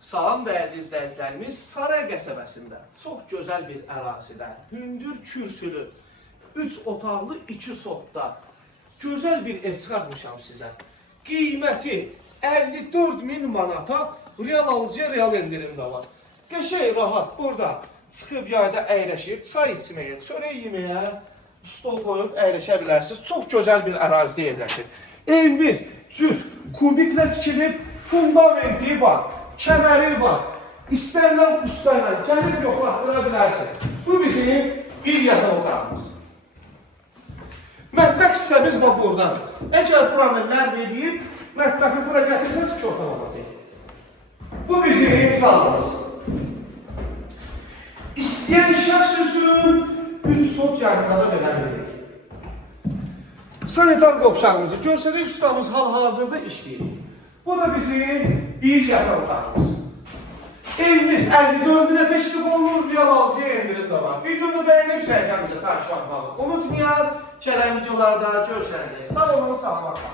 Salam dəyərli izləyicilərimiz, Saray qəsəbəsində çox gözəl bir ərazidə, hündür kürsülü, 3 otaqlı 2 sotda gözəl bir ev çıxartmışam sizə. Qiyməti 54.000 manata real alıcıya real endirimdə var. Qəşəng rahat burada çıxıb yayda əyləşib, çay içməyə, çörək yeməyə, stol qoyub əyləşə bilərsiniz. Çox gözəl bir ərazidə yerləşir. Evimiz cüt, kubiklə tikilib, fundamenti var. Kəməri var. İstənilən ustayla gəlib yoxlatdıra bilərsiniz. Bu bizim bir yataq otağımız. Mətbəx hissəmiz bax buradandır. Əgər buranı lərv edib, mətbəxi bura gətirsəniz ki, orta olmasın. Bu bizim zalımız. İstəyən şəxs üçün 3 sot yarımda da verə bilir. Sanitar qovşağımızı görsədik, ustamız hal-hazırda işləyir. Bu da bizim bir yataq otağımız. Evimiz 54.000'e teşrif olunur, real alıcıya endirim de var. Videonu beğenip səhifəmizi takip etməyi unutmayın. Gələn videolarda görüşərik. Sağ olun, sağlıqla.